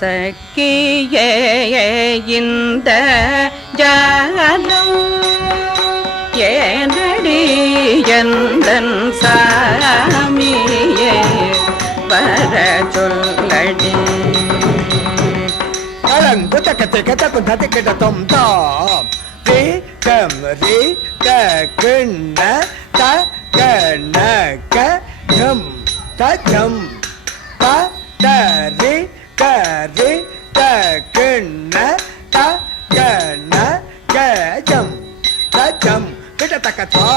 சக்கியே இந்த ஜாலம் ஏனடி எந்தன் சாமியே வர சொல்லடி கலந்து தக்கத்தை கத்தக்கும் தத்தை கிட்ட தொம் தாம் ரே கம் ரே க கண்ண த கண்ண க ஜம் த ஜம் த த ரே க ரே த கண்ண த கண்ண க ஜம் த ஜம் கிட்ட தக்க தா